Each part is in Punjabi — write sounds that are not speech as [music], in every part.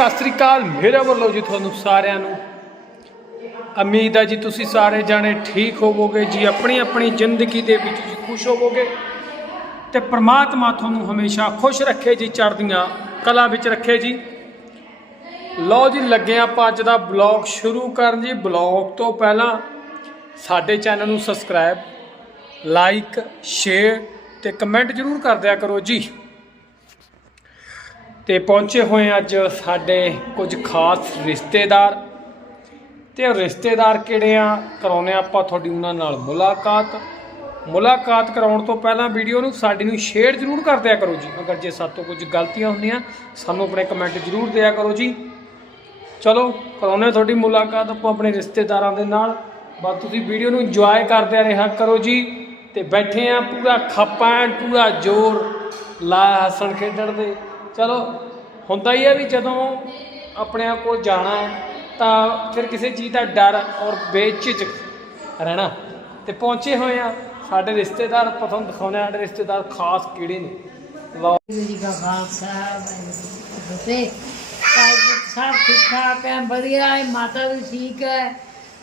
ਸਤਿ ਸ੍ਰੀ ਅਕਾਲ ਮੇਰੇ ਵੱਲੋਂ ਜੀ ਤੁਹਾਨੂੰ ਸਾਰਿਆਂ ਨੂੰ। ਉਮੀਦ ਹੈ ਜੀ ਤੁਸੀਂ ਸਾਰੇ ਜਾਣੇ ਠੀਕ ਹੋਵੋਗੇ, ਜੀ ਆਪਣੀ ਆਪਣੀ ਜ਼ਿੰਦਗੀ ਦੇ ਵਿੱਚ ਜੀ ਖੁਸ਼ ਹੋਵੋਗੇ। ਤੇ ਪ੍ਰਮਾਤਮਾ ਤੁਹਾਨੂੰ ਹਮੇਸ਼ਾ ਖੁਸ਼ ਰੱਖੇ ਜੀ, ਚੜ੍ਹਦੀਆਂ ਕਲਾ ਵਿੱਚ ਰੱਖੇ ਜੀ। ਲਓ ਜੀ, ਲੱਗੇ ਆਪਾਂ ਅੱਜ ਦਾ ਬਲੌਗ ਸ਼ੁਰੂ ਕਰਨ ਜੀ। ਬਲੌਗ ਤੋਂ ਪਹਿਲਾਂ ਸਾਡੇ ਚੈਨਲ ਨੂੰ ਸਬਸਕ੍ਰਾਈਬ, ਲਾਈਕ, ਸ਼ੇਅਰ ਤੇ ਕਮੈਂਟ ਜ਼ਰੂਰ ਕਰ ਦਿਆ ਕਰੋ ਜੀ। ਤੇ ਪਹੁੰਚੇ ਹੋਏ ਅੱਜ ਸਾਡੇ ਕੁਝ ਖਾਸ ਰਿਸ਼ਤੇਦਾਰ। ਤੇ ਰਿਸ਼ਤੇਦਾਰ ਕਿਹੜੇ ਆ? ਕਰਾਉਨੇ ਆਪਾਂ ਤੁਹਾਡੀ ਉਹਨਾਂ ਨਾਲ ਮੁਲਾਕਾਤ। ਮੁਲਾਕਾਤ ਕਰਾਉਣ ਤੋਂ ਪਹਿਲਾਂ ਵੀਡੀਓ ਨੂੰ ਸਾਡੀ ਨੂੰ ਸ਼ੇਅਰ ਜ਼ਰੂਰ ਕਰ ਦਿਆ ਕਰੋ ਜੀ। ਅਗਰ ਜੇ ਸਾਤੋਂ ਕੁਝ ਗਲਤੀਆਂ ਹੁੰਦੀਆਂ, ਸਾਨੂੰ ਆਪਣੇ ਕਮੈਂਟ ਜ਼ਰੂਰ ਦਿਆ ਕਰੋ ਜੀ। ਚਲੋ ਕਰਾਉਨੇ ਤੁਹਾਡੀ ਮੁਲਾਕਾਤ ਆਪਾਂ ਆਪਣੇ ਰਿਸ਼ਤੇਦਾਰਾਂ ਦੇ ਨਾਲ। ਬਸ ਤੁਸੀਂ ਵੀਡੀਓ ਨੂੰ ਇੰਜੋਏ ਕਰਦੇ ਰਿਹਾ ਕਰੋ ਜੀ। ਤੇ ਬੈਠੇ ਆ ਪੂਰਾ ਖੱਪਾ ਐਨ ਪੂਰਾ ਜ਼ੋਰ ਲਾ ਹੱਸਣ ਖੇਡਣ ਦੇ। ਚਲੋ, ਹੁੰਦਾ ਹੀ ਹੈ ਵੀ ਜਦੋਂ ਆਪਣੇ ਆਪ ਕੋਲ ਜਾਣਾ ਤਾਂ ਫਿਰ ਕਿਸੇ ਚੀਜ਼ ਦਾ ਡਰ ਔਰ ਬੇਚਿਚਕ ਰਹਿਣਾ। ਤੇ ਪਹੁੰਚੇ ਹੋਏ ਆ ਸਾਡੇ ਰਿਸ਼ਤੇਦਾਰ ਆਪਾਂ ਤੁਹਾਨੂੰ ਦਿਖਾਉਂਦੇ ਆ ਸਾਡੇ ਰਿਸ਼ਤੇਦਾਰ ਖਾਸ ਕਿਹੜੇ ਨੇ। ਲਓ। ਜੀ ਕਾ ਖਾਲਸਾ, ਵਾਹਿਗੁਰੂ ਸਭ ਠੀਕ ਠਾਕ ਹੈ, ਵਧੀਆ ਹੈ, ਮਾਤਾ ਵੀ ਠੀਕ ਹੈ।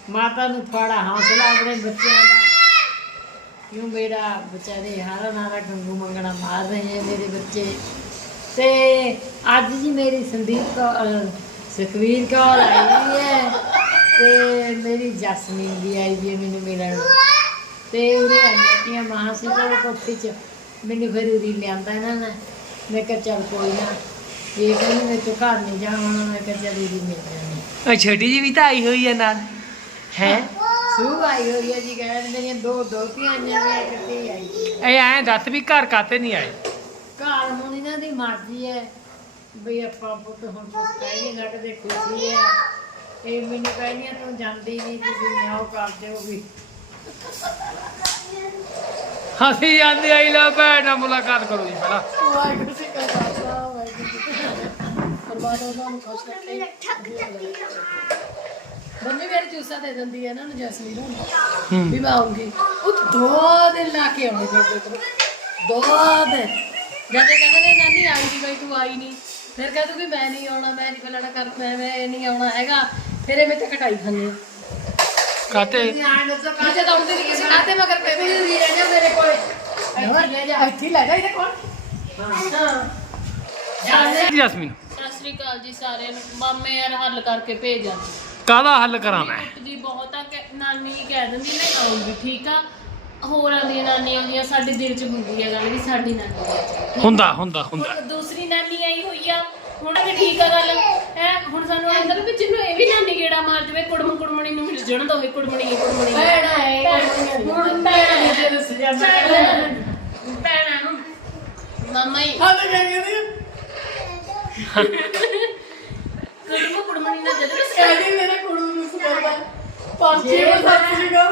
ਮਾਤਾ ਨੂੰ ਥੋੜਾ ਹੌਸਲਾ ਆਪਣੇ ਬੱਚਿਆਂ ਦਾ। ਕਿਉਂ ਮੇਰਾ ਵਿਚਾਰੇ ਹਾਰਾ ਨਾਰਾ ਗੰਗੂ ਮੰਗਣਾ ਮਾਰ ਰਹੇ ਹੈ ਮੇਰੇ ਬੱਚੇ। ਤੇ ਅੱਜ ਜੀ ਮੇਰੀ ਸੰਦੀਪ ਕੌਰ ਸੁਖਵੀਰ ਕੌਰ ਆਈ ਹੈ ਤੇ ਮੇਰੀ ਜਸਮੀਨ ਵੀ ਆਈ ਜੀ ਮੈਨੂੰ ਮਿਲਣ। ਤੇ ਉਹਦੇ ਮਹਾਂ ਸੀ ਕੋਲ ਕੋਠੀ ਚ ਮੈਨੂੰ ਫਿਰ ਉਰੀ ਲਿਆਂਦਾ ਇਹਨਾਂ ਨੇ। ਮੈਂ ਕਿਹਾ ਚੱਲ ਕੋਈ ਨਾ ਇਹ ਕਹਿੰਦੀ ਮੈਂ ਤੂੰ ਘਰ ਨਹੀਂ ਜਾਣਾ ਮੈਂ ਕਿਹਾ ਚੱਲ ਉਰੀ ਮਿਲ ਜਾਣੀ ਉਹ ਛੋਟੀ ਜੀ ਵੀ ਤਾਂ ਆਈ ਹੋਈ ਹੈ ਨਾਲ। ਹੈ? ਸੂ ਆਈ ਹੋਈ ਹੈ ਜੀ ਕਹਿੰਦੇ ਮੇਰੀਆਂ ਦੋ ਦੋਤੀਆਂ ਆਈਆਂ ਨੇ ਇਕੱਠੀ ਆਈ। ਇਹ ਐਂ ਦੱਸ ਵੀ ਘਰ ਕਾਤੇ ਨਹੀਂ ਆਏ? ਦੀ ਮਰਜ਼ੀ ਹੈ। ਵੀ ਆਪਾਂ ਪੁੱਤ ਹੁਣ ਕੁਛ ਕਹਿ ਨਹੀਂ ਸਕਦੇ ਖੁਸ਼ੀ ਹੈ ਇਹ ਮੈਨੂੰ ਕਹਿੰਦੀਆਂ ਤੂੰ ਜਾਂਦੀ ਨਹੀਂ ਤੁਸੀਂ ਨਿਆਓ ਕਰਦੇ ਹੋ ਵੀ। ਅਸੀਂ ਜਾਂਦੇ ਆਈ ਲਾ ਭੈਣ ਨਾਲ ਮੁਲਾਕਾਤ ਕਰੋ ਜੀ ਪਹਿਲਾਂ। ਵਾਹਿਗੁਰੂ ਜੀ ਕਾ ਖਾਲਸਾ ਵਾਹਿਗੁਰੂ ਜੀ ਕੀ ਫਤਿਹ। ਪਰਮਾਤਮਾ ਤੁਹਾਨੂੰ ਖੁਸ਼ ਰੱਖੇ। ਮੰਮੀ ਮੇਰੀ ਜੂਸਾ ਦੇ ਦਿੰਦੀ ਹੈ ਨਾ ਜਸਮੀਨ ਨੂੰ। ਵੀ ਮੈਂ ਆਉਂਗੀ। ਉਹ ਦੋ ਦਿਨ ਲਾ ਕੇ ਆਉਣੀ ਕੋਲ ਦੋ ਦਿਨ। ਜਦ ਇਹ ਕਹਿੰਦੇ ਨੇ ਨਾਨੀ ਆਈ ਨਹੀਂ ਬਈ ਤੂੰ ਆਈ ਨਹੀਂ ਫਿਰ ਕਹਿ ਤੂੰ ਵੀ ਮੈਂ ਨਹੀਂ ਆਉਣਾ ਮੈਂ ਨਹੀਂ ਫਲਾਣਾ ਕਰ ਮੈਂ ਮੈਂ ਨਹੀਂ ਆਉਣਾ ਹੈਗਾ। ਫਿਰ ਇਹ ਤੇ ਕਟਾਈ ਖਾਂਦੇ ਕਾਤੇ? ਕਾਹਤੇ ਤਾਂ ਨਹੀਂ ਕਿਸੇ ਕਾਹਤੇ ਮਗਰ ਪੈ ਵੀ ਰਹਿ ਜਾ ਮੇਰੇ ਕੋਲ। ਇੱਥੇ ਲੈ ਜਾ। ਇੱਥੇ ਲੈ ਜਾ ਇਹਦੇ ਕੋਲ। ਹਾਂ। ਜਸਮੀਨ ਸਤਿ ਸ੍ਰੀ ਅਕਾਲ ਜੀ ਸਾਰਿਆਂ ਨੂੰ। ਮਾਮੇ ਯਾਰ ਹੱਲ ਕਰਕੇ ਭੇਜ ਆ। ਕਾਹਦਾ ਹੱਲ ਕਰਾਂ ਮੈਂ? ਦੀ ਬਹੁਤ ਆ ਕਿ ਨਾਨੀ ਕਹਿ ਦਿੰਦੀ ਮੈਂ ਆਉਂਗੀ ਠੀਕ ਆ? ਹੋਰਾਂ ਦੀਆਂ ਨਾਨੀਆਂ ਆਉਂਦੀਆਂ ਸਾਡੇ ਦਿਲ 'ਚ ਹੁੰਦੀ ਹੈ ਗੱਲ ਵੀ ਸਾਡੀ ਨਾਨੀ ਆ ਹੁੰਦਾ ਹੁੰਦਾ ਹੁੰਦਾ। ਹੁਣ ਦੂਸਰੀ ਨਾਨੀ ਆਈ ਹੋਈ ਆ ਹੁਣ ਕਿ ਠੀਕ ਆ ਗੱਲ। ਹੈ ਹੁਣ ਸਾਨੂੰ ਆਉਂਦਾ ਵੀ ਜਿਹਨੂੰ ਇਹ ਵੀ ਨਾਨੀ ਗੇੜਾ ਮਾਰ ਜਵੇ ਕੁੜਮ ਕੁੜਮਣੀ ਨੂੰ ਮਿਲ ਜਾਣ ਦੋਵੇਂ ਕੁੜਮਣੀ ਕੁੜਮਣੀ। ਭੈਣਾ ਹੈ ਹੁਣ ਭੈਣਾ ਹੈ ਜੇ ਦੱਸ ਜਾ ਭੈਣਾਂ ਨੂੰ। ਮਾਮਾ ਹੀ ਹਾਂ ਤਾਂ ਕਹਿੰਦੀ ਕੁੜਮ ਕੁੜਮਣੀ ਨਾਲ ਜਦੋਂ ਕਹਿੰਦੀ ਮੇਰੇ ਕੁੜੀ ਨੂੰ ਸੁਣਦਾ ਪਾਛੇ ਉਹ ਸੱਚ ਜਗਾ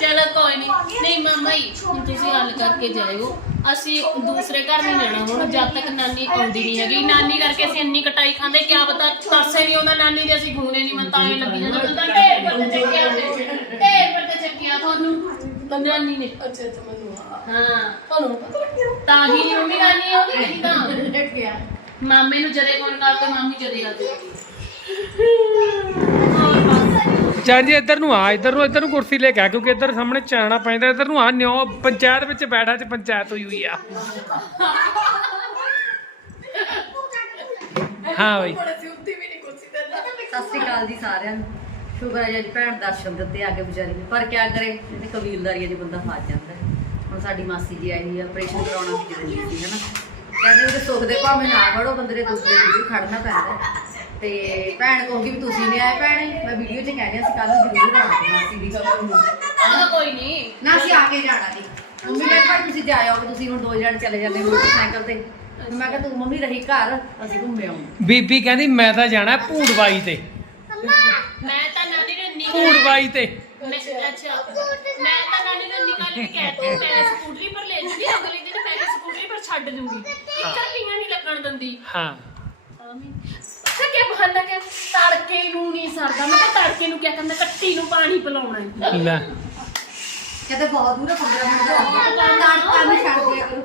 ਚਲੋ ਕੋਈ ਨਹੀਂ ਨਹੀਂ ਮਾਮਾ ਹੀ ਹੁਣ ਤੁਸੀਂ ਹੱਲ ਕਰਕੇ ਜਾਇਓ। ਅਸੀਂ ਦੂਸਰੇ ਘਰ ਨਹੀਂ ਜਾਣਾ ਹੁਣ ਜਦ ਤੱਕ ਨਾਨੀ ਆਉਂਦੀ ਨਹੀਂ ਹੈਗੀ। ਨਾਨੀ ਕਰਕੇ ਅਸੀਂ ਇੰਨੀ ਕਟਾਈ ਖਾਂਦੇ ਕਿਆ ਪਤਾ ਤਰਸੇ ਨਹੀਂ ਆਉਂਦਾ ਨਾਨੀ ਦੇ ਅਸੀਂ ਖੂਨੇ ਨਹੀਂ ਮੰਤਾਂ ਐਂ ਲੱਗੀ ਜਾਂਦਾ। ਤਾਂ ਢੇਰ ਪਰ ਤੇ ਚੱਕਿਆ ਤੇ ਢੇਰ ਪਰ ਤੇ ਚੱਕਿਆ ਤੁਹਾਨੂੰ। ਤਾਂ ਨਾਨੀ ਨੇ। ਅੱਛਾ ਅੱਛਾ ਮੈਨੂੰ ਹਾਂ। ਤੁਹਾਨੂੰ ਪਤਾ ਲੱਗਿਆ। ਤਾਂ ਹੀ ਨੀ ਮੰਮੀ ਨਾਨੀ ਆਉਂਦੀ ਨਹੀਂ ਤਾਂ। ਮਾਮੇ ਨੂੰ ਜਦੇ ਕੋਣ ਕਰਦੇ ਮਾਮੀ ਜਦੇ ਕਰਦੇ ਚੱਲ ਜੀ ਇੱਧਰ ਨੂੰ ਆ ਇੱਧਰ ਨੂੰ ਇੱਧਰ ਨੂੰ ਕੁਰਸੀ ਲੈ ਕੇ ਆ ਕਿਉਂਕਿ ਇੱਧਰ ਸਾਹਮਣੇ ਚਾਣਾ ਪੈਂਦਾ ਇੱਧਰ ਨੂੰ ਆ ਨਿਓ ਪੰਚਾਇਤ ਵਿੱਚ ਬੈਠਾ ਚ ਪੰਚਾਇਤ ਹੋਈ ਹੋਈ ਆ। ਹਾਂ ਬਈ। ਸਤਿ ਸ਼੍ਰੀ ਅਕਾਲ ਜੀ ਸਾਰਿਆਂ ਨੂੰ। ਸ਼ੁਕਰ ਹੈ ਜੀ ਭੈਣ ਦਰਸ਼ਨ ਦਿੱਤੇ ਆ ਕੇ ਵਿਚਾਰੀ ਨੇ। ਪਰ ਕਿਆ ਕਰੇ ਇਹਦੀ ਕਬੀਲਦਾਰੀ ਜੀ ਬੰਦਾ ਫਸ ਜਾਂਦਾ। ਹੁਣ ਸਾਡੀ ਮਾਸੀ ਜੀ ਆਈ ਆ ਆਪਰੇਸ਼ਨ ਕਰਾਉਣਾ ਸੀ ਜਰੂਰੀ ਸੀ ਹਨਾ? ਕਹਿੰਦੇ ਉਹਦੇ ਸੁੱਖ ਦੇ ਭਾਵੇਂ ਨਾ ਖੜੋ ਬੰਦੇ ਦੇ ਦੁੱਖ ਦੇ ਜ਼ਰੂਰ ਖੜਨਾ ਪੈਂਦਾ ਹੈ। ਤੇ ਭੈਣ ਕਹੂਗੀ ਵੀ ਤੁਸੀਂ ਨਹੀਂ ਆਏ ਭੈਣ ਮੈਂ ਵੀਡੀਓ 'ਚ ਕਹਿ ਰਿਹਾ ਸੀ ਕੱਲ ਜ਼ਰੂਰ ਆਉਣਾ ਮਾਸੀ ਦੀ ਆਹ ਕੋਈ ਨਹੀਂ। ਨਾ ਅਸੀਂ ਆ ਕੇ ਜਾਣਾ ਜੀ ਮੰਮੀ ਕਹਿੰਦੇ ਭਾਈ ਤੁਸੀਂ ਜਾ ਆਓਗੇ ਤੁਸੀਂ ਹੁਣ ਦੋ ਜਣ ਚਲੇ ਜਾਂਦੇ ਮੋਟਰਸਾਈਕਲ ਤੇ। ਮੈਂ ਕਿਹਾ ਤੂੰ ਮੰਮੀ ਰਹੀ ਘਰ ਅਸੀਂ ਘੁੰਮੇ ਆਉਂਗੇ ਬੀਬੀ ਕਹਿੰਦੀ ਮੈਂ ਤਾਂ ਜਾਣਾ ਭੂੜਵਾਈ ਤੇ। ਮੈਂ ਤਾਂ ਨਾਨੀ ਨੂੰ ਨਿਕਲ ਭੂੜਵਾਈ ਤੇ। ਮੈਂ अच्छा मैं ਤਾਂ ਨਾਨੀ ਨੂੰ ਨਿਕਾਲ ਕੇ ਕਹਿਤੀ ਮੈਂ ਸਕੂਟਰੀ ਪਰ ਲੈ ਜੂਗੀ ਅਗਲੇ ਦਿਨ ਮੈਂ ਸਕੂਟਰੀ ਪਰ ਛੱਡ ਦੂੰਗੀ ਚੱਲੀਆਂ ਨਹੀਂ ਲੱਗਣ ਦਿੰਦੀ। ਹਾਂ। ਅੱਛਾ ਕੀ ਬਹਾਨਾ ਕਿ ਤੜਕੇ ਨੂੰ ਨਹੀਂ ਸਰਦਾ। ਮੈਂ ਕਿਹਾ ਤੜਕੇ ਨੂੰ ਕਿਆ ਕਰਨਾ ਕੱਟੀ ਨੂੰ ਪਾਣੀ ਪਿਲਾਉਣਾ ਹੈ ਲੈ। ਕਹਿੰਦੇ ਬਹੁਤ ਦੂਰ 15 ਮਿੰਟ ਦਾ ਕਾਟ ਕੰਮ ਛੱਡ ਦਿਆ ਕਰੋ।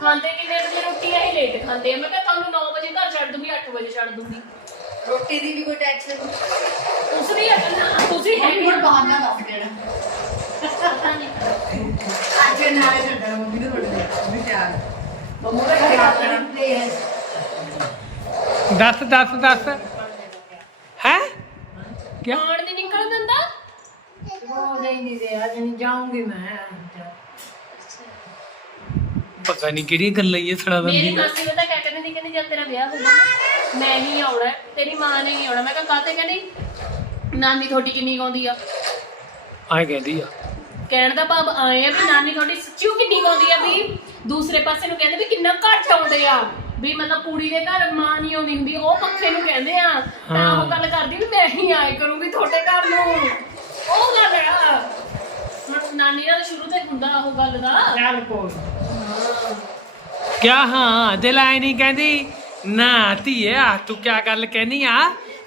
ਖਾਂਦੇ ਕਿੰਨੇ ਵਜੇ ਰੋਟੀ ਆਹੀ ਲੇਟ ਖਾਂਦੇ ਆ। ਮੈਂ ਕਿਹਾ ਤੁਹਾਨੂੰ 9 ਵਜੇ ਘਰ ਛੱਡ ਦੂੰਗੀ 8 ਵਜੇ ਛੱਡ ਦੂੰਗੀ। ਰੋਟੀ ਦੀ ਵੀ ਕੋਈ ਟੈਨਸ਼ਨ ਤੁਸੀਂ ਵੀ ਆਪਣਾ ਤੁਸੀਂ ਹੈਗੇ ਹੁਣ ਬਹਾਨਾ ਦੱਸ ਦੇਣਾ। ਪਤਾ ਨਹੀਂ ਅੱਜ ਨਾਲੇ ਛੱਡਣਾ ਮੰਮੀ ਨੂੰ ਥੋੜੀ ਦੇਰ ਵੀ ਤਿਆਰ ਦੱਸ ਦੱਸ ਦੱਸ। ਹੈ? ਕਿਆ ਖਾਣ ਦੀ ਨਿਕਲ ਦਿੰਦਾ? ਉਹ ਨਹੀਂ ਨਹੀਂ ਰਿਹਾ ਨਹੀਂ ਜਾਊਂਗੀ ਮੈਂ ਪਤਾ ਨਹੀਂ ਕਿਹੜੀ ਗੱਲਾਂ ਇਹ ਸੁਣਾ ਮੇਰੀ ਦਿੰਦੀ। ਮਾਸੀ ਪਤਾ ਕਿਆ ਕਹਿੰਦੀ ਕਹਿੰਦੀ ਜਦ ਤੇਰਾ ਵਿਆਹ ਹੋਊਗਾ। ਨਾ, ਮੈਂ ਹੀ ਆਉਣਾ ਹੈ, ਤੇਰੀ ਮਾਂ ਨੇ ਨਹੀਂ ਆਉਣਾ। ਮੈਂ ਕਿਹਾ ਕਾਤੇ ਕਹਿੰਦੀ? ਨਾਨੀ ਤੁਹਾਡੀ ਕਿੰਨੀ ਗਾਉਂਦੀ ਆ? ਐਂ ਕਹਿੰਦੀ ਆ। ਕਹਿਣ ਦਾ ਭਾਵ ਆਏ ਆ ਵੀ ਨਾਨੀ ਤੁਹਾਡੀ ਸੱਚੀ ਕਿੰਨੀ ਗਾਉਂਦੀ ਆ ਵੀ ਦੂਸਰੇ ਪਾਸੇ ਨੂੰ ਕਹਿੰਦੇ ਵੀ ਕਿੰਨਾ ਘੱਟ ਆਉਂਦੇ ਆ। ਵੀ ਮਤਲਬ ਕੁੜੀ ਦੇ ਘਰ ਮਾਂ ਨਹੀਂ ਆਉਂਦੀ ਹੁੰਦੀ ਉਹ ਪੱਖੇ ਨੂੰ ਕਹਿੰਦੇ ਆ। ਤਾਂ ਹਾਂ। ਉਹ ਗੱਲ ਕਰਦੀ ਵੀ ਮੈਂ ਹੀ ਆਏ ਕਰੂੰਗੀ ਤੁਹਾਡੇ ਘਰ ਨੂੰ। ਉਹ ਗੱਲ ਆ। ਹੁਣ ਨਾਨੀ ਨਾਲ ਸ਼ੁਰੂ ਤੇ ਹੁੰਦਾ ਉਹ ਗੱਲ ਦਾ। ਚੱਲ ਕੋਈ ਕਿਆ ਹਾਂ ਦਿਲ ਆਈ ਨਹੀਂ ਕਹਿੰਦੀ। ਨਾ ਧੀਏ ਆ ਤੂੰ ਕਿਆ ਗੱਲ ਕਹਿਨੀ ਆ?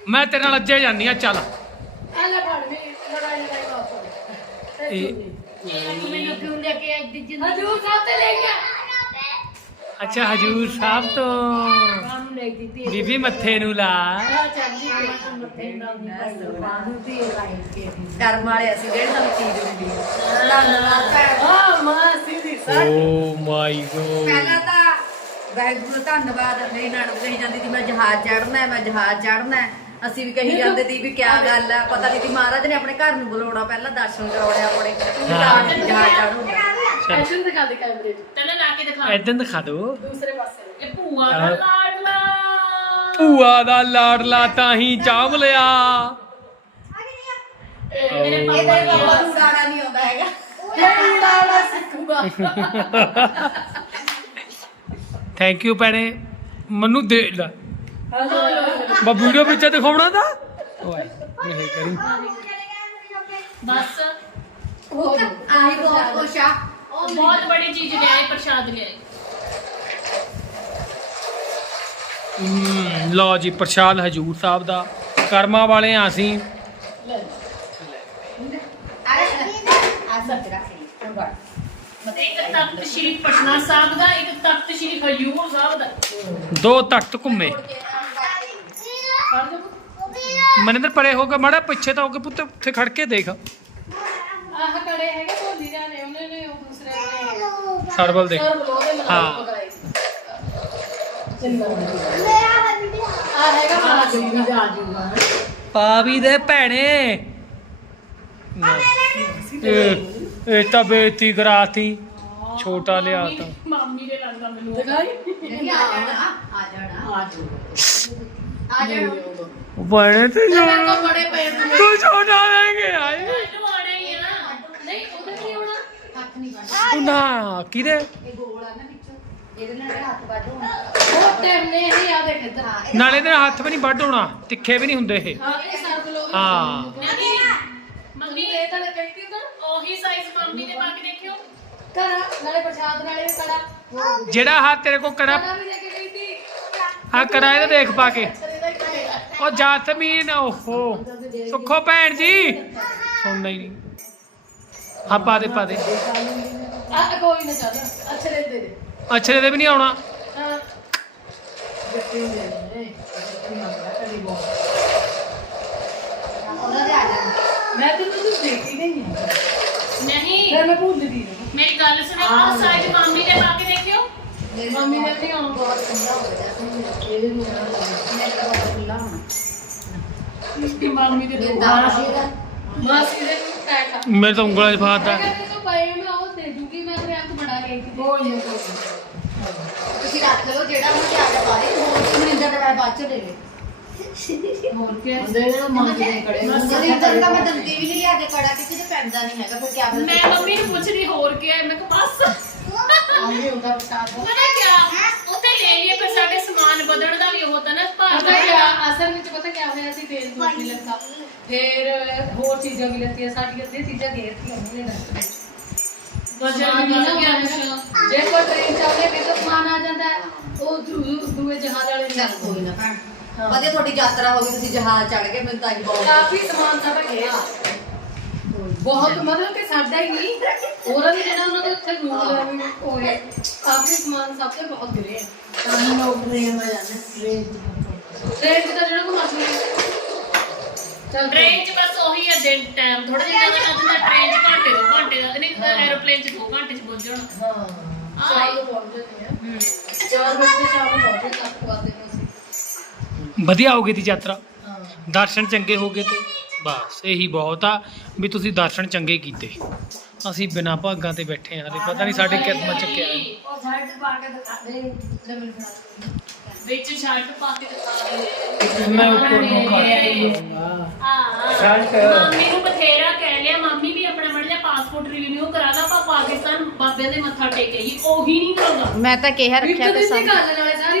ਮੈਂ ਤੇਰੇ ਨਾਲ ਅੱਜੇ ਜਾਨੀ ਆ ਚੱਲ। ਆਲਾ ਫੜ ਵੀ ਲੜਾਈ ਲੜਾਈ ਵਾਪਸ ਇਹ ਮੈਨੂੰ ਕਿਉਂ ਲੈ ਕੇ ਅੱਜ ਦੀ ਜਿੰਦਗੀ? ਹਜੂਰ ਸਾਹਿਬ ਤੇ ਲੈ ਗਿਆ। ਅੱਛਾ ਹਜੂਰ ਸਾਹਿਬ ਤੋਂ। ਕਾਨੂੰ ਲੈ ਬੀਬੀ ਮੱਥੇ ਨੂੰ ਲਾ। ਆ ਮੈਂ ਮੱਥੇ ਨਾਲ ਨਹੀਂ ਪਾਈ ਬਾਹੂ ਤੇ ਲਾਈ ਕੇ। ਕਰਮ ਵਾਲੇ ਅਸੀਂ ਜਿਹੜੀ ਚੀਜ਼ ਮਿਲੀ ਧੰਨਵਾਦ ਭੈਣ। ਆ ਮਾਂ ਸਿੱਧੀ ਓ ਮਾਈ ਗੋਡ। ਪਹਿਲਾਂ ਤਾਂ ਵਾਹਿਗੁਰੂ ਦਾ ਧੰਨਵਾਦ। ਮੇਰੀ ਨਣਦ ਕਹੀ ਜਾਂਦੀ ਸੀ ਮੈਂ ਜਹਾਜ਼ ਚੜਨਾ ਮੈਂ ਜਹਾਜ਼ ਚੜਨਾ ਅਸੀਂ ਵੀ ਕਹੀ ਜਾਂਦੇ ਸੀ ਵੀ ਕਿਆ ਗੱਲ ਆ ਪਤਾ ਨਹੀਂ ਸੀ ਮਹਾਰਾਜ ਨੇ ਆਪਣੇ ਘਰ ਨੂੰ ਬੁਲਾਉਣਾ ਪਹਿਲਾਂ ਦਰਸ਼ਨ ਕਰਾਉਣੇ ਆਪਣੇ। ਤਾਂ ਜਹਾਜ਼ ਚੜੂਗਾ ਐਸ਼ਨ ਦਿਖਾ ਦੇ ਕੈਮਰੇ 'ਚ ਤੈਨੂੰ ਲਾ ਕੇ ਦਿਖਾ। ਇਦਾਂ ਦਿਖਾ ਦੋ ਦੂਸਰੇ ਪਾਸੇ। ਇਹ ਭੂਆ ਦਾ ਲਾਡਲਾ। ਭੂਆ ਦਾ ਲਾਡਲਾ ਤਾਂ ਹੀ ਚਾਵ ਲਿਆ। ਇਹ ਮੇਰੇ ਇਹਦੇ ਪਾਪਾ ਨੂੰ ਗਾਣਾ ਨਹੀਂ ਆਉਂਦਾ ਹੈਗਾ। ਇਹ ਉਡਾਉਣਾ ਸਿੱਖੂਗਾ ਥੈਂਕ ਯੂ ਭੈਣੇ। ਮੈਨੂੰ ਦੇ ਲੈ। ਮੈਂ ਵੀਡੀਓ ਵਿੱਚ ਦਿਖਾਉਣਾ ਤਾਂ। ਓਏ ਨਹੀਂ ਕਰੀ। ਬਸ। ਉਹ ਤਾਂ ਆਹੀ ਬਹੁਤ ਕੁਛ ਆ। ਉਹ ਬਹੁਤ ਬੜੀ ਚੀਜ਼ ਲਿਆਏ ਪ੍ਰਸ਼ਾਦ ਲਿਆਏ ਹਮ, ਲਓ ਜੀ ਪ੍ਰਸ਼ਾਦ ਹਜੂਰ ਸਾਹਿਬ ਦਾ। ਕਰਮਾਂ ਵਾਲੇ ਆ ਅਸੀਂ ਇੱਕ ਤਖਤ ਸ਼੍ਰੀ ਪਟਨਾ ਸਾਹਿਬ ਦਾ ਇੱਕ ਤਖਤ ਸ਼੍ਰੀ ਹਜੂਰ ਸਾਹਿਬ ਦਾ। ਦੋ ਤਖਤ ਘੁੰਮੇ। ਮਨਿੰਦਰ ਪਰੇ ਹੋ ਕੇ ਮਾੜਾ ਪਿੱਛੇ ਤਾਂ ਹੋ ਕੇ ਪੁੱਤ ਉੱਥੇ ਖੜ ਕੇ ਦੇਖ। ਆਹ ਕੜੇ ਹੈਗੇ ਭੋਲੀ ਜਾਣੇ ਉਹਨੇ ਨੇ ਉਹ ਦੂਸਰੇ ਨੇ। ਸਰਬਲ ਦੇ ਹਾਂ। ਆ ਹੈਗਾ ਮਾਂ ਜੂਗੀ ਜਾ ਜੂਗਾ ਪਾਵੀ ਦੇ ਭੈਣੇ। ਇਹ ਇਹ ਤਾਂ ਬੇਇੱਜ਼ਤੀ ਕਰਾਤੀ। ਛੋਟਾ ਲਿਆ ਤਾਂ। ਮਾਮੀ ਦੇ ਲੱਗਦਾ ਮੈਨੂੰ ਨਹੀਂ ਆ ਜਾਣਾ ਆ ਜਾਣਾ। ਆ ਜਾਣਾ ਬਣੇ ਤੇ ਕੋਲ ਬੜੇ ਪਏ ਨੇ ਤੂੰ ਛੋਟਾ ਲੈ ਕੇ ਆਏ ਮੈਨੂੰ ਆਣਾ ਹੀ ਆ ਨਹੀਂ ਉਹਦਾ ਕੀ ਹੋਣਾ ਹੱਥ ਨਹੀਂ ਬੰਨ੍ਹਣਾ। ਤੂੰ ਨਾ ਕਿਹਦੇ? ਇਹ ਗੋਲ ਆ ਨਾ ਵਿੱਚੋਂ। ਇਹਦੇ ਨਾਲ ਜਿਹੜਾ ਹੱਥ ਵੱਢ ਹੋਣਾ। ਉਹ ਟਾਈਮ ਨੇ ਹੀ ਆ ਦੇਖ ਇੱਧਰ। ਹਾਂ ਇਹਦੇ ਨਾਲੇ ਤੇ ਹੱਥ ਵੀ ਨਹੀਂ ਵੱਢ ਹੋਣਾ। ਤਿੱਖੇ ਵੀ ਨਹੀਂ ਹੁੰਦੇ ਇਹ। ਹਾਂ ਇਹ ਮੰਮੀ ਇਹ ਤਾਂ ਕਹਿੰਦੀ ਤਾਂ। ਉਹੀ ਸਾਈਜ਼ ਮੰਮੀ ਦੇ ਪਾ ਨਾਲੇ ਪ੍ਰਸ਼ਾਦ ਨਾਲੇ ਕੜਾ। ਜਿਹੜਾ ਹੱਥ ਤੇਰੇ ਕੋ ਕੜਾ ਕੜਾ ਵੀ ਲੈ ਕੇ ਗਈ ਸੀ। ਹਾਂ ਕੜਾ ਇਹਦਾ ਦੇਖ ਪਾ ਕੇ। ਤੇਰੇ ਦਾ ਹੀ ਕਰੇਗਾ ਉਹ ਜਾਸਮੀਨ ਓਹੋ। ਸੁੱਖੋ ਭੈਣ ਜੀ। ਸੁਣਦਾ ਹੀ ਨਹੀਂ। ਹਾਂ ਪਾ ਦੇ ਪਾ ਦੇ। ਆ ਕੋਈ ਨਾ ਚੱਲ ਅੱਛੇ ਦੇ ਦੇ। ਅਛਰੇ ਦੇ ਵੀ ਨਹੀਂ ਆਉਣਾ। ਹਾਂ। ਦੇ ਦੇ ਕਦੀ ਉਹਨਾਂ ਦੇ ਆ ਮੈਂ ਤਾਂ ਤੈਨੂੰ ਦੇਖੀ ਨਹੀਂ ਹੈ ਨਹੀਂ। ਫਿਰ ਮੈਂ ਭੁੱਲ ਗਈ ਮੇਰੀ ਗੱਲ ਸੁਣੋ ਉਹ ਸਾਈਜ਼ ਮੰਮੀ ਦੇ ਪਾ ਕੇ ਦੇਖਿਓ ਮੇਰੀ ਮੰਮੀ ਨੇ ਨਹੀਂ ਆਉਣਾ ਬਹੁਤ ਠੰਡਾ ਹੋ ਗਿਆ ਸੀ ਇਹਦੇ ਨੂੰ ਮੇਰੇ ਕੋਲ ਬਹੁਤ ਖੁੱਲਾ ਹੋਣਾ ਇਸकी ਮੰਮੀ ਦੇ ਮੇਰੇ ਦੋ ਦਾਦਾ ਜੀ ਦਾ ਮਾਸੀ ਦੇ ਨੂੰ ਕਹਿਤਾ ਮੇਰੇ ਤਾਂ ਉਂਗਲਾਂ 'ਚ ਫਾਤਾ ਮੈਂ ਕਹਿੰਦੀ ਤੂੰ ਪਏ ਮੈਂ ਉਹ ਦੇ ਦੂੰਗੀ ਮੈਂ ਤੇ ਅੱਖ ਬਣਾ ਕੇ ਕੋਈ ਨਹੀਂ ਕੋਈ ਤੁਸੀਂ ਰੱਖ ਲਓ ਜਿਹੜਾ ਹੁਣ ਤਿਆਰ ਆ ਬਾਰੇ ਹੋਰ ਮਨਿੰਦਰ ਦਾ ਮੈਂ ਬਾਅਦ ਚ ਦੇ ਲੈ ਹੋਰ ਕੀ ਦੇ ਦੇਣਾ ਮੰਗ ਦੇ ਕੜੇ ਮਨਿੰਦਰ ਦਾ ਮੈਂ ਦੰਦੀ ਵੀ ਨਹੀਂ ਲਿਆ ਕੇ ਕੜਾ ਕਿਸੇ ਤੇ ਪੈਂਦਾ ਨਹੀਂ ਹੈਗਾ ਫਿਰ ਕਿਆ ਮੈਂ ਮੰਮੀ ਨੂੰ ਪੁੱਛਦੀ ਹੋਰ ਕੀ ਹੈ? ਮੈਂ ਕਿਹਾ ਬਸ। ਆਂਦੇ ਹੁੰਦਾ ਪ੍ਰਸ਼ਾਦ ਪਤਾ ਕਿਆ? ਉੱਥੇ ਲੈ ਲਈਏ ਫਿਰ ਸਾਡੇ ਸਮਾਨ ਬਦਲਣ ਦਾ ਵੀ ਉਹ ਤਾਂ ਨਾ ਭਾਰ ਪਤਾ ਕਿਆ? ਅਸਲ ਵਿੱਚ ਪਤਾ ਕਿਆ ਹੋਇਆ ਸੀ ਤੇਲ ਦੂਰ ਵੀ ਲੱਗਾ। ਫਿਰ ਹੋਰ ਚੀਜ਼ਾਂ ਵੀ ਲੱਤੀਆਂ ਸਾਡੀਆਂ ਅੱਧੀਆਂ ਚੀਜ਼ਾਂ ਗੇਰਤੀਆਂ ਉਹਨੇ ਨਾ ਵਜਨ ਵੀ ਵੱਧ ਗਿਆ ਜੇ ਕੋਈ ਟ੍ਰੇਨ ਚੱਲਦੇ ਵੀ ਤਾਂ ਸਮਾਨ ਆ ਜਾਂਦਾ। ਹੈ, ਉਹ ਦੂ- ਦੂਏ ਜਹਾਜ਼ ਵਾਲੇ ਚੱਲ ਕੋਈ ਨਾ ਭੈਣ। ਵਧੀਆ ਤੁਹਾਡੀ ਯਾਤਰਾ ਹੋ ਗਈ ਤੁਸੀਂ ਜਹਾਜ਼ ਚੜ ਗਏ ਮੈਨੂੰ ਤਾਂ ਅੱਜ ਬਹੁਤ ਕਾਫੀ ਸਮਾਨ ਸਾਡਾ ਗਿਆ ਬਹੁਤ ਮਤਲਬ ਕਿ ਸਾਡਾ ਹੀ ਨਹੀਂ ਹੋਰਾਂ ਦੇ ਜਿਹੜਾ ਉਹਨਾਂ ਦੇ ਉੱਥੇ ਰੂਲ ਹੈ ਵੀ ਉਹ ਹੈ ਕਾਫੀ ਸਮਾਨ ਸਭ ਤੋਂ ਬਹੁਤ ਗਿਰੇ ਆ। ਤਾਂ ਲੋਕ ਨੇ ਮੈਂ ਜਾਣਾ ਟ੍ਰੇਨ ਰੇਟ ਦਾ ਜਿਹੜਾ ਕੋ ਮਸਲਾ ਚੱਲ ਟ੍ਰੇਨ 'ਚ ਬਸ ਉਹੀ ਹੈ ਦਿਨ ਟਾਈਮ ਥੋੜਾ ਜਿਹਾ ਜ਼ਿਆਦਾ ਲੱਗਦਾ ਟ੍ਰੇਨ 'ਚ ਘੰਟੇ ਦੋ ਘੰਟੇ ਦਾ ਨਹੀਂ ਐਰੋਪਲੇਨ 'ਚ ਦੋ ਘੰਟੇ 'ਚ ਪਹੁੰਚ ਜਾਣਾ। ਹਾਂ। ਪਹੁੰਚ ਜਾਂਦੇ ਆ। ਚਾਰ ਵਜੇ ਸ਼ਾਮ ਨੂੰ ਪਹੁੰਚ ਜਾਂਦੇ ਹਾਂ ਅਸੀਂ ਵਧੀਆ ਹੋ ਗਈ ਤੀ ਯਾਤਰਾ। ਦਰਸ਼ਨ ਚੰਗੇ ਹੋ ਗਏ ਤੇ ਬਸ ਇਹੀ ਬਹੁਤ ਆ ਵੀ ਤੁਸੀਂ ਦਰਸ਼ਨ ਚੰਗੇ ਕੀਤੇ। ਅਸੀਂ ਬਿਨਾਂ ਭਾਗਾਂ ਤੇ ਬੈਠੇ ਹਾਂ ਹਲੇ ਪਤਾ ਨਹੀਂ ਸਾਡੇ ਕਿਸਮਤ ਚ ਕਿਆ ਹੈ। ਉਹ ਸਾਈਡ ਪਾ ਕੇ ਦਿਖਾ ਦੇ ਲੈ ਮੈਨੂੰ ਫੜਾ ਦਿਓ। ਵਿੱਚ ਸ਼ਰਟ ਪਾ ਕੇ ਦਿਖਾ ਦੇ ਮੈਂ ਉੱਪਰ ਨੂੰ ਖਾ ਹਾਂ। ਸ਼ਰਟ। ਮੰਮੀ ਨੂੰ ਬਥੇਰਾ ਕਹਿ ਲਿਆ ਮੰਮੀ ਵੀ ਆਪਣਾ ਮੜ ਜਾ ਪਾਸਪੋਰਟ ਰਿਨਿਊ ਕਰਾ ਲਾ ਆਪਾਂ ਪਾਕਿਸਤਾਨ ਬਾਬੇ ਦੇ ਮੱਥਾ ਟੇਕੇ ਹੀ ਉਹੀ ਨਹੀਂ ਕਰਾਉਂਦਾ ਮੈਂ ਤਾਂ ਕਿਹਾ ਇੱਕ ਰੱਖਿਆ ਦਿਨ ਤੇ ਦੀ ਗੱਲ ਨਾਲੇ ਸਾਰੀ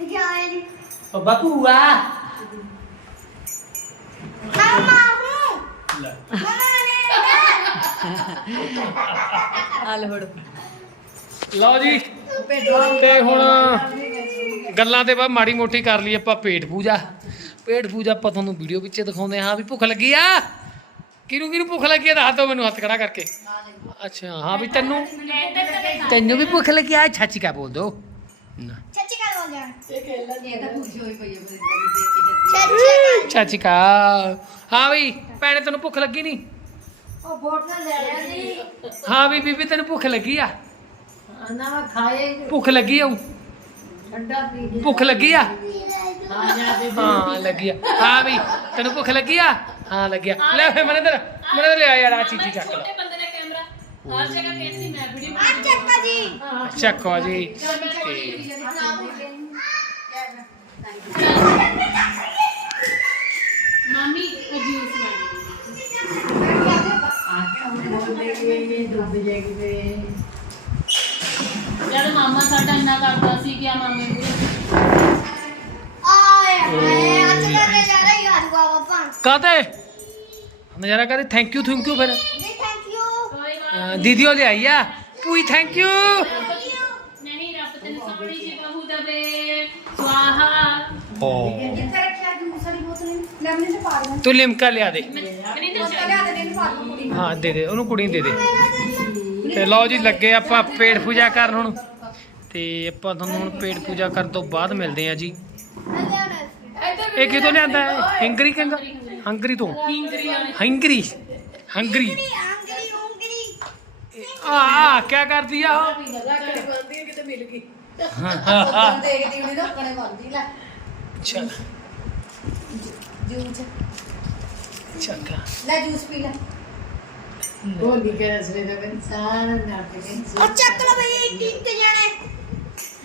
ਕੀੜੀ ਠੀਕ ਹੈ ਉਹ ਬਕੂਆ ਲੈ ਹਲ ਹੜ ਲਓ ਜੀ ਤੇ ਹੁਣ ਗੱਲਾਂ ਤੇ ਬਾਅਦ ਮਾੜੀ ਮੋਟੀ ਕਰ ਲਈ ਆਪਾਂ ਪੇਟ ਪੂਜਾ। ਪੇਟ ਪੂਜਾ ਆਪਾਂ ਤੁਹਾਨੂੰ ਵੀਡੀਓ ਵਿੱਚ ਦਿਖਾਉਂਦੇ ਹਾਂ ਵੀ ਭੁੱਖ ਲੱਗੀ ਆ? ਕਿਹਨੂੰ ਕਿਹਨੂੰ ਭੁੱਖ ਲੱਗੀ ਆ? ਦੱਸ ਦਿਓ ਮੈਨੂੰ ਹੱਥ ਖੜਾ ਕਰਕੇ। ਅੱਛਾ ਹਾਂ ਵੀ ਤੈਨੂੰ ਤੈਨੂੰ ਵੀ ਭੁੱਖ ਲੱਗੀ ਆ? ਛਾਚੀ ਕਾ ਬੋਲ ਦੋ ਨਾ। ਇਹ ਤਾਂ ਖੁਸ਼ੀ ਹੋਈ ਪਈ ਹੈ ਬਰਿੰਦਰ ਨੂੰ ਦੇਖ ਕੇ ਜੱਦੀ ਚਾਚੀ ਕਾ ਹਾਂ ਵੀ ਭੈਣੇ ਤੈਨੂੰ ਭੁੱਖ ਲੱਗੀ ਨਹੀਂ ਉਹ ਬੋਤਲ ਲੈ ਲਿਆ ਜੀ। ਹਾਂ ਵੀ ਬੀਬੀ ਤੈਨੂੰ ਭੁੱਖ ਲੱਗੀ ਆ? ਨਾ ਮੈਂ ਖਾਏ। ਭੁੱਖ ਲੱਗੀ ਆ ਠੰਡਾ ਪੀ ਜੇ ਭੁੱਖ ਲੱਗੀ ਆ? ਆ ਹਾਂ ਲੱਗੀ ਆ। ਹਾਂ ਵੀ ਤੈਨੂੰ ਭੁੱਖ ਲੱਗੀ ਆ? ਹਾਂ ਲੱਗੀ ਆ। ਲੈ ਫੇ ਮਨਿੰਦਰ ਮਨਿੰਦਰ ਲੈ ਆ ਯਾਰ ਆ ਚੀਜ਼ੀ ਚੱਕ ਛੋਟੇ ਲੈ ਬੰਦੇ ਦਾ ਕੈਮਰਾ। ਹਰ ਜਗ੍ਹਾ ਕਹਿੰਦੀ ਮੈਂ ਵੀਡੀਓ ਚੱਕਾ ਜੀ। ਚੱਕੋ ਜੀ। ਤੇ ਮੰਮੀ ਉਹ ਜੂਸ ਮੰਗਦੀ ਜਦ ਮਾਮਾ ਸਾਡਾ ਇੰਨਾ ਕਰਦਾ ਸੀ ਕਿ ਆ ਮਾਮੇ ਨੂੰ। ਕਾਤੇ ਨਜ਼ਾਰਾ ਕਰੇ ਥੈਂਕ ਯੂ ਥੈਂਕ ਯੂ ਫਿਰ। ਕੋਈ ਅਹ ਦੀਦੀ ਉਹ ਲਿਆਈ ਆ। ਪੂਈ ਥੈਂਕ ਯੂ ਨਹੀਂ ਰੱਬ ਤੈਨੂੰ ਸੋਹਣੀ ਜੀ ਬਹੂ ਦਵੇ। ਸਵਾਹਾ ਤੂੰ ਲਿਮਕਾ ਲਿਆ ਦੇ। ਤਾਂ ਹਾਂ ਦੇ ਦੇ ਉਹਨੂੰ ਕੁੜੀ ਨੂੰ ਦੇ ਦੇ। ਤੇ ਲਓ ਜੀ ਲੱਗੇ ਆਪਾਂ ਪੇਟ ਪੂਜਾ ਕਰਨ ਹੁਣ। ਤੇ ਆਪਾਂ ਤੁਹਾਨੂੰ ਹੁਣ ਪੇਟ ਪੂਜਾ ਕਰਨ ਤੋਂ ਬਾਅਦ ਮਿਲਦੇ ਆ ਜੀ। ਇਹ ਕਿਤੋਂ ਲਿਆਂਦਾ ਹੈ ਹੰਗਰੀ ਕੰਗ ਹੰਗਰੀ ਤੋਂ? ਹਿੰਗਰੀ। ਵਾਲੇ ਹੰਗਰੀ। ਆ ਆ ਕੀ ਕਰਦੀ ਆ ਉਹ? [laughs] ਦੇਖਦੀ ਹੁਣੀ ਰੋਕਣੇ ਬੰਦੀ ਲੈ। ਚੱਲ ਜੂਸ। ਚੰਗਾ। ਲੈ ਜੂਸ ਪੀ ਲੈ। ਉਹ ਨਹੀਂ ਕਰ ਸਵੇਦਾ ਕਰ ਸਾਰਾ ਨਾ ਕੇ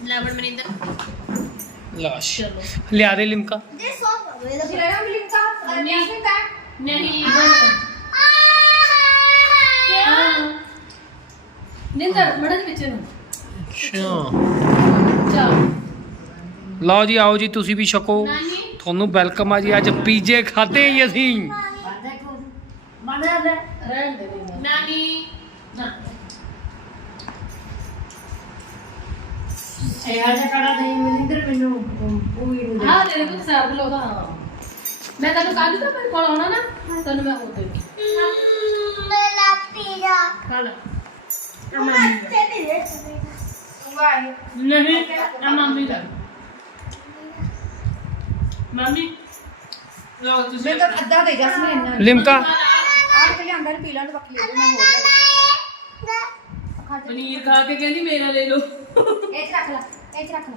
ਲੈਵਣ ਮਨਿੰਦਰ। ਲਾਸ਼ ਲਿਆ ਦੇ ਲਿਮਕਾ। ਨਹੀਂ। ਨਹੀਂ। ਨਿੰਦਰ ਮੜਨ ਵਿੱਚ ਨੂੰ ਅੱਛਾ। ਚਲ। ਲਓ ਜੀ ਆਓ ਜੀ ਤੁਸੀਂ ਵੀ ਛਕੋ। ਤੁਹਾਨੂੰ ਵੈਲਕਮ ਆ ਜੀ ਅੱਜ ਪੀਜੇ ਖਾਦੇ ਹੀ ਅਸੀਂ। ਨਾਨੀ। ਇਹ ਆ ਮਨਿੰਦਰ ਮੈਨੂੰ ਪੂਰੀ ਨੂੰ ਹਾਂ ਤੇਰੇ ਕੋਲ ਲੋ ਤਾਂ। ਮੈਂ ਤੈਨੂੰ ਕੱਲ ਤਾਂ ਮੇਰੇ ਕੋਲ ਆਉਣਾ ਨਾ ਤੈਨੂੰ ਮੈਂ ਉਹ ਦੇ ਖਾ ਲੈ। ਨਹੀਂ ਆ ਮੰਮੀ ਦਾ। ਮੰਮੀ ਲਓ ਤੁਸੀਂ ਮੈਂ ਤਾਂ ਅੱਧਾ ਦੇ ਜਸ ਮੈਂ ਇੰਨਾ ਲਿਮਕਾ। ਆਹ ਤੇ ਲਿਆਂਦਾ ਨੀ, ਪੀ ਲੈਣ ਬਾਕੀ ਲੈ ਮੈਂ ਹੋਰ ਲੈ ਪਨੀਰ ਖਾ ਕੇ ਕਹਿੰਦੀ ਮੇਰਾ ਲੈ ਲਓ। ਇਹ ਚ ਰੱਖ ਲੈ ਇਹ ਚ ਰੱਖ ਲੈ।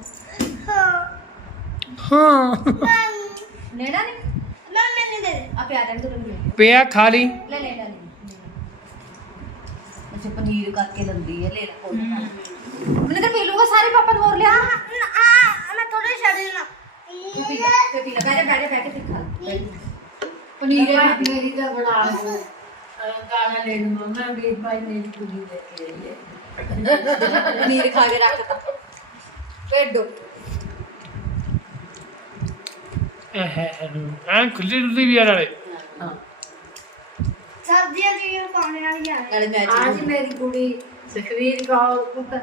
ਹਾਂ। ਲੈਣਾ ਨਹੀਂ? ਆ ਪਿਆ ਦੇਣ ਤੂੰ ਲੈ ਪਿਆ ਖਾ ਲਈ। ਲੈ ਲੈ ਲੈ ਅੱਛਾ ਪਨੀਰ ਕਰਕੇ ਲੰਦੀ ਹੈ ਲੈ ਲੈ ਕੋਈ ਮੈਨੇ ਤਾਂ ਪੀ ਲੂਗਾ ਸਾਰੇ ਪਾਪਾ ਨੂੰ ਹੋਰ ਲਿਆ। ਤੂੰ ਪੀ ਲੈ ਤੇ ਪੀ ਲੈ ਬੈਠ ਬੈਠ ਬੈਠ ਕੇ ਖਾ ਲੈ ਪਨੀਰ ਮੇਰੀ ਦਾ ਬਣਾ ਲਓ। ਕਾਲਾ ਲੈਣ ਮਮਾ ਵੀ ਭਾਈ ਮੇਰੀ ਕੁੜੀ ਲੈ ਕੇ ਆਈ ਹੈ। ਨੀਰ ਖਾ ਕੇ ਰੱਖਤਾ ਢੇਡੋ ਐ ਖੁੱਲੀ ਡੁੱਲੀ ਵੀ ਆ ਨਾਲੇ। ਹਾਂ। ਸਬਜ਼ੀਆਂ ਜਿਹੀਆਂ ਪਾਉਣੇ ਵਾਲੀਆਂ ਨਾਲੇ ਮੈਚ ਅੱਜ ਮੇਰੀ ਕੁੜੀ ਸੁਖਵੀਰ ਕੌਰ ਪੁੱਤ।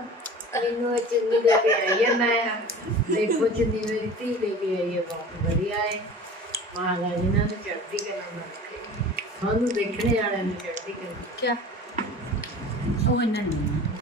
ਇਹਨੂੰ ਇਹ ਚੁੰਨੀ ਲੈ ਕੇ ਆਈ ਹੈ ਮੈਂ। ਦੇਖੋ ਚੁੰਨੀ ਮੇਰੀ ਧੀ ਲੈ ਕੇ ਆਈ ਹੈ ਬਹੁਤ ਵਧੀਆ ਹੈ ਮਹਾਰਾਜ ਇਹਨਾਂ ਨੂੰ ਚੜ੍ਹਦੀ ਕਲਾ ਨਾ ਰੱਖੇ। ਤੁਹਾਨੂੰ ਦੇਖਣੇ ਵਾਲਿਆਂ ਨੂੰ ਚੜ੍ਹਦੀ ਕਲਾ ਕਿਆ? ਉਹ ਇਹਨਾਂ ਨਹੀਂ